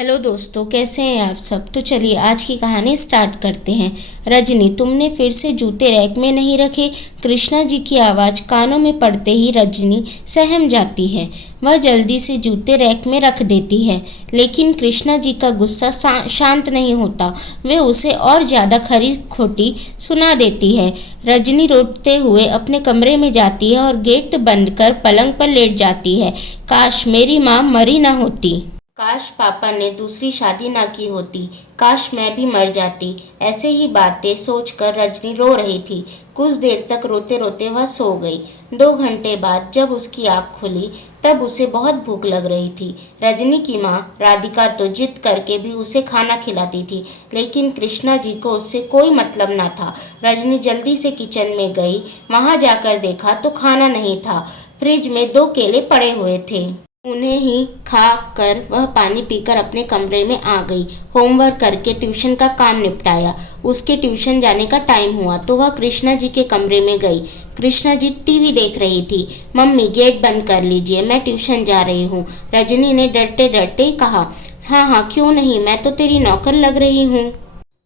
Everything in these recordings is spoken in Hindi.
हेलो दोस्तों, कैसे हैं आप सब। तो चलिए आज की कहानी स्टार्ट करते हैं। रजनी, तुमने फिर से जूते रैक में नहीं रखे। कृष्णा जी की आवाज़ कानों में पड़ते ही रजनी सहम जाती है। वह जल्दी से जूते रैक में रख देती है, लेकिन कृष्णा जी का गुस्सा शांत नहीं होता। वे उसे और ज़्यादा खरी खोटी सुना देती है। रजनी रोते हुए अपने कमरे में जाती है और गेट बंद कर पलंग पर लेट जाती है। काश मेरी माँ मरी ना होती, काश पापा ने दूसरी शादी ना की होती, काश मैं भी मर जाती। ऐसे ही बातें सोचकर रजनी रो रही थी। कुछ देर तक रोते रोते वह सो गई। 2 घंटे बाद जब उसकी आँख खुली तब उसे बहुत भूख लग रही थी। रजनी की माँ राधिका तो जिद करके भी उसे खाना खिलाती थी, लेकिन कृष्णा जी को उससे कोई मतलब ना था। रजनी जल्दी से किचन में गई। वहाँ जाकर देखा तो खाना नहीं था। फ्रिज में 2 केले पड़े हुए थे। उन्हें ही खा कर वह पानी पीकर अपने कमरे में आ गई। होमवर्क करके ट्यूशन का काम निपटाया। उसके ट्यूशन जाने का टाइम हुआ तो वह कृष्णा जी के कमरे में गई। कृष्णा जी टीवी देख रही थी। मम्मी, गेट बंद कर लीजिए, मैं ट्यूशन जा रही हूँ। रजनी ने डरते डरते कहा। हाँ हाँ, क्यों नहीं, मैं तो तेरी नौकर लग रही हूँ।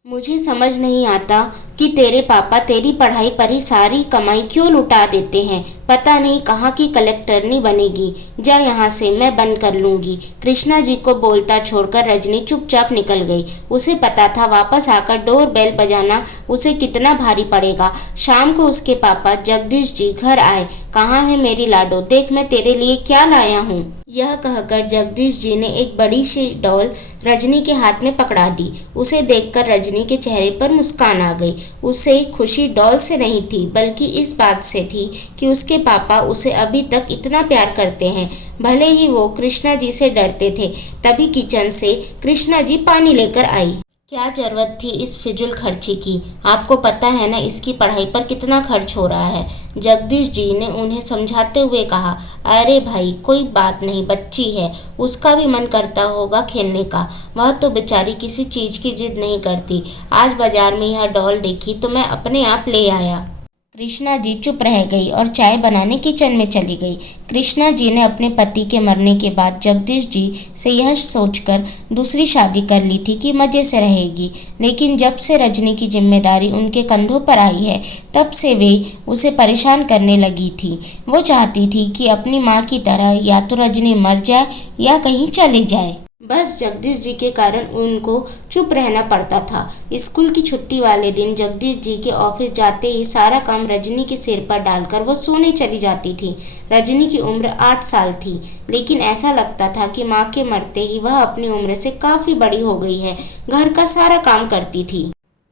मुझे समझ नहीं आता कि तेरे पापा तेरी पढ़ाई पर ही सारी कमाई क्यों लुटा देते हैं। पता नहीं कहाँ की कलेक्टरनी बनेगी। जा यहाँ से, मैं बंद कर लूँगी। कृष्णा जी को बोलता छोड़कर रजनी चुपचाप निकल गई। उसे पता था वापस आकर डोर बेल बजाना उसे कितना भारी पड़ेगा। शाम को उसके पापा जगदीश जी घर आए। कहाँ है मेरी लाडो, देख मैं तेरे लिए क्या लाया हूँ। यह कहकर जगदीश जी ने एक बड़ी सी डॉल रजनी के हाथ में पकड़ा दी। उसे देखकर रजनी के चेहरे पर मुस्कान आ गई। उसे खुशी डॉल से नहीं थी, बल्कि इस बात से थी कि उसके पापा उसे अभी तक इतना प्यार करते हैं, भले ही वो कृष्णा जी से डरते थे। तभी किचन से कृष्णा जी पानी लेकर आई। क्या जरूरत थी इस फिजूल खर्ची की। आपको पता है ना इसकी पढ़ाई पर कितना खर्च हो रहा है। जगदीश जी ने उन्हें समझाते हुए कहा। अरे भाई, कोई बात नहीं, बच्ची है, उसका भी मन करता होगा खेलने का। वह तो बेचारी किसी चीज़ की जिद नहीं करती। आज बाजार में यह डॉल देखी तो मैं अपने आप ले आया। कृष्णा जी चुप रह गई और चाय बनाने किचन में चली गई। कृष्णा जी ने अपने पति के मरने के बाद जगदीश जी से यह सोचकर दूसरी शादी कर ली थी कि मज़े से रहेगी, लेकिन जब से रजनी की जिम्मेदारी उनके कंधों पर आई है तब से वे उसे परेशान करने लगी थी। वो चाहती थी कि अपनी माँ की तरह या तो रजनी मर जाए या कहीं चली जाए। बस जगदीश जी के कारण उनको चुप रहना पड़ता था। स्कूल की छुट्टी वाले दिन जगदीश जी के ऑफिस जाते ही सारा काम रजनी के सिर पर डालकर वो सोने चली जाती थी। रजनी की उम्र 8 साल थी, लेकिन ऐसा लगता था कि माँ के मरते ही वह अपनी उम्र से काफ़ी बड़ी हो गई है। घर का सारा काम करती थी,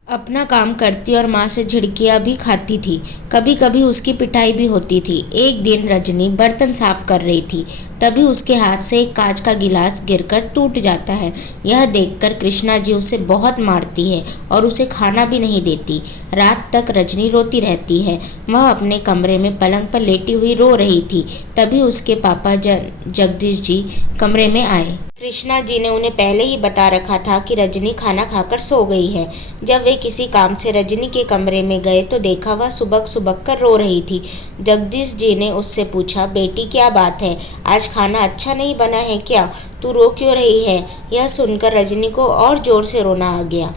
अपना काम करती और माँ से झिड़कियाँ भी खाती थी। कभी कभी उसकी पिटाई भी होती थी। एक दिन रजनी बर्तन साफ कर रही थी, तभी उसके हाथ से एक कांच का गिलास गिरकर टूट जाता है। यह देखकर कृष्णा जी उसे बहुत मारती है और उसे खाना भी नहीं देती। रात तक रजनी रोती रहती है। वह अपने कमरे में पलंग पर लेटी हुई रो रही थी। तभी उसके पापा जगदीश जी कमरे में आए। कृष्णा जी ने उन्हें पहले ही बता रखा था कि रजनी खाना खाकर सो गई है। जब वे किसी काम से रजनी के कमरे में गए तो देखा वह सुबक सुबक कर रो रही थी। जगदीश जी ने उससे पूछा, बेटी क्या बात है, आज खाना अच्छा नहीं बना है क्या? तू रो क्यों रही है? यह सुनकर रजनी को और जोर से रोना आ गया।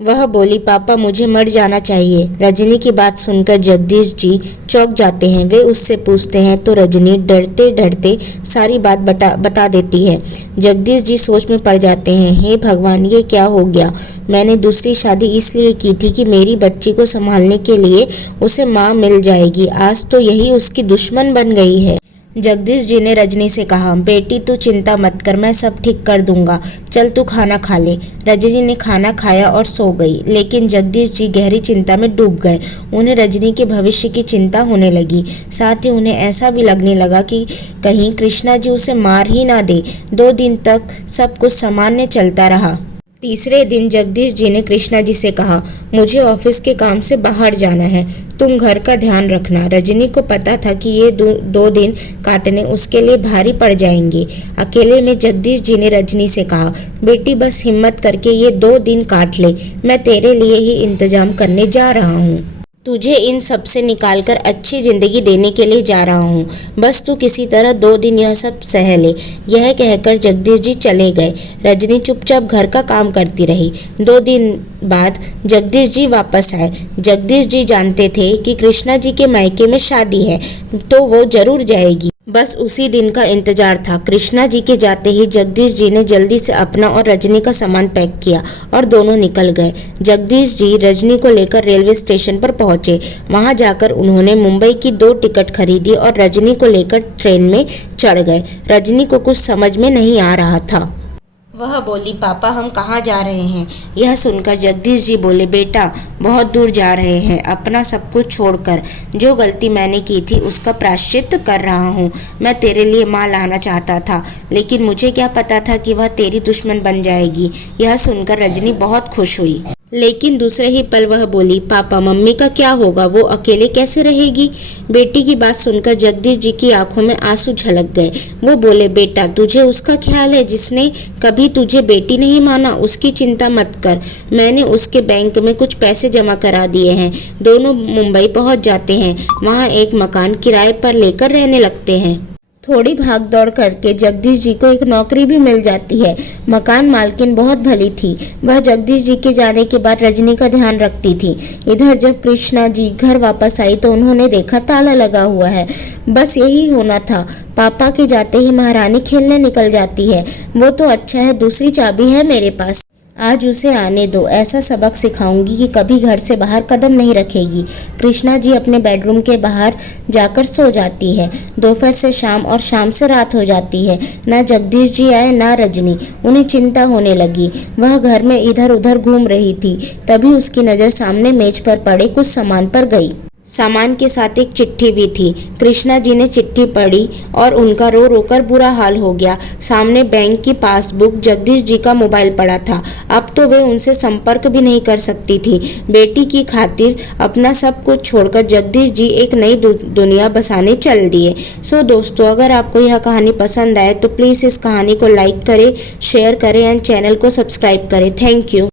वह बोली, पापा मुझे मर जाना चाहिए। रजनी की बात सुनकर जगदीश जी चौंक जाते हैं। वे उससे पूछते हैं तो रजनी डरते डरते सारी बात बता देती है। जगदीश जी सोच में पड़ जाते हैं। हे भगवान, ये क्या हो गया। मैंने दूसरी शादी इसलिए की थी कि मेरी बच्ची को संभालने के लिए उसे माँ मिल जाएगी। आज तो यही उसकी दुश्मन बन गई है। जगदीश जी ने रजनी से कहा, बेटी तू चिंता मत कर, मैं सब ठीक कर दूंगा। चल तू खाना खा ले। रजनी ने खाना खाया और सो गई, लेकिन जगदीश जी गहरी चिंता में डूब गए। उन्हें रजनी के भविष्य की चिंता होने लगी। साथ ही उन्हें ऐसा भी लगने लगा कि कहीं कृष्णा जी उसे मार ही ना दे। 2 दिन तक सब कुछ सामान्य चलता रहा। तीसरे दिन जगदीश जी ने कृष्णा जी से कहा, मुझे ऑफिस के काम से बाहर जाना है, तुम घर का ध्यान रखना। रजनी को पता था कि ये 2 दिन काटने उसके लिए भारी पड़ जाएंगे। अकेले में जगदीश जी ने रजनी से कहा, बेटी बस हिम्मत करके ये 2 दिन काट ले, मैं तेरे लिए ही इंतजाम करने जा रहा हूँ। तुझे इन सब से निकाल कर अच्छी ज़िंदगी देने के लिए जा रहा हूँ, बस तू किसी तरह 2 दिन यह सब सह ले। यह कहकर जगदीश जी चले गए। रजनी चुपचाप घर का काम करती रही। 2 दिन बाद जगदीश जी वापस आए। जगदीश जी जानते थे कि कृष्णा जी के मायके में शादी है तो वो जरूर जाएगी। बस उसी दिन का इंतजार था। कृष्णा जी के जाते ही जगदीश जी ने जल्दी से अपना और रजनी का सामान पैक किया और दोनों निकल गए। जगदीश जी रजनी को लेकर रेलवे स्टेशन पर पहुंचे। वहां जाकर उन्होंने मुंबई की 2 टिकट खरीदी और रजनी को लेकर ट्रेन में चढ़ गए। रजनी को कुछ समझ में नहीं आ रहा था। वह बोली, पापा हम कहाँ जा रहे हैं? यह सुनकर जगदीश जी बोले, बेटा बहुत दूर जा रहे हैं, अपना सब कुछ छोड़कर। जो गलती मैंने की थी उसका प्रायश्चित कर रहा हूँ। मैं तेरे लिए माँ लाना चाहता था, लेकिन मुझे क्या पता था कि वह तेरी दुश्मन बन जाएगी। यह सुनकर रजनी बहुत खुश हुई, लेकिन दूसरे ही पल वह बोली, पापा मम्मी का क्या होगा? वो अकेले कैसे रहेगी? बेटी की बात सुनकर जगदीश जी की आंखों में आंसू झलक गए। वो बोले, बेटा तुझे उसका ख्याल है जिसने कभी तुझे बेटी नहीं माना? उसकी चिंता मत कर, मैंने उसके बैंक में कुछ पैसे जमा करा दिए हैं। दोनों मुंबई पहुंच जाते हैं, वहां एक मकान किराए पर लेकर रहने लगते हैं। थोड़ी भाग दौड़ करके जगदीश जी को एक नौकरी भी मिल जाती है। मकान मालकिन बहुत भली थी। वह जगदीश जी के जाने के बाद रजनी का ध्यान रखती थी। इधर जब कृष्णा जी घर वापस आई तो उन्होंने देखा ताला लगा हुआ है। बस यही होना था। पापा के जाते ही महारानी खेलने निकल जाती है। वो तो अच्छा है, दूसरी चाबी है मेरे पास, आज उसे आने दो। ऐसा सबक सिखाऊंगी कि कभी घर से बाहर कदम नहीं रखेगी। कृष्णा जी अपने बेडरूम के बाहर जाकर सो जाती है। दोपहर से शाम और शाम से रात हो जाती है। ना जगदीश जी आए ना रजनी। उन्हें चिंता होने लगी। वह घर में इधर उधर घूम रही थी, तभी उसकी नज़र सामने मेज पर पड़े कुछ सामान पर गई। सामान के साथ एक चिट्ठी भी थी। कृष्णा जी ने चिट्ठी पढ़ी और उनका रो रो कर बुरा हाल हो गया। सामने बैंक की पासबुक, जगदीश जी का मोबाइल पड़ा था। अब तो वे उनसे संपर्क भी नहीं कर सकती थी। बेटी की खातिर अपना सब कुछ छोड़कर जगदीश जी एक नई दुनिया बसाने चल दिए। सो दोस्तों, अगर आपको यह कहानी पसंद आए तो प्लीज़ इस कहानी को लाइक करें, शेयर करें एंड चैनल को सब्सक्राइब करें। Thank you.